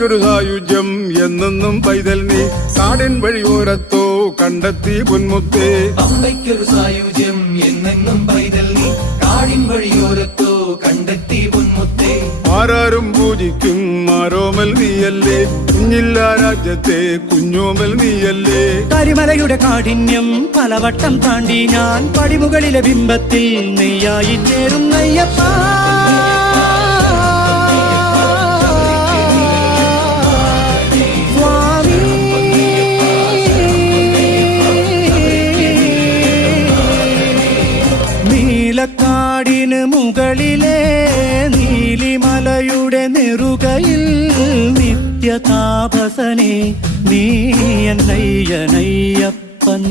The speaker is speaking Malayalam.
പമ്പയ്ക്കൊരു സായുജ്യം എന്നെന്നും പൈതൽ നീ കാടിൻ വഴിയോരത്തോ കണ്ടെത്തി പൊന്മുത്തേ. പമ്പയ്ക്കൊരു സായുജ്യം എന്നെന്നും പൈതൽ നീ കാടിൻ വഴിയോരത്തോ കണ്ടെത്തി പൊന്മുത്തേ. ആരാരും പൂജിക്കും ആരോമൽ നീയല്ലേ, കുഞ്ഞില്ല രാജ്യത്തെ കുഞ്ഞോമൽ നീയല്ലേ. കരിമലയുടെ കാഠിന്യം പലവട്ടം താണ്ടി ഞാൻ പടിമുകളിലെ ബിംബത്തിൽ നെയ്യായി ചേരുന്നയ്യപ്പ. നീലക്കാടിന് മുകളിലെ നീലിമലയുടെ നെറുകയിൽ നിത്യതാപസനെ നീ എന്നയ്യനയ്യപ്പൻ.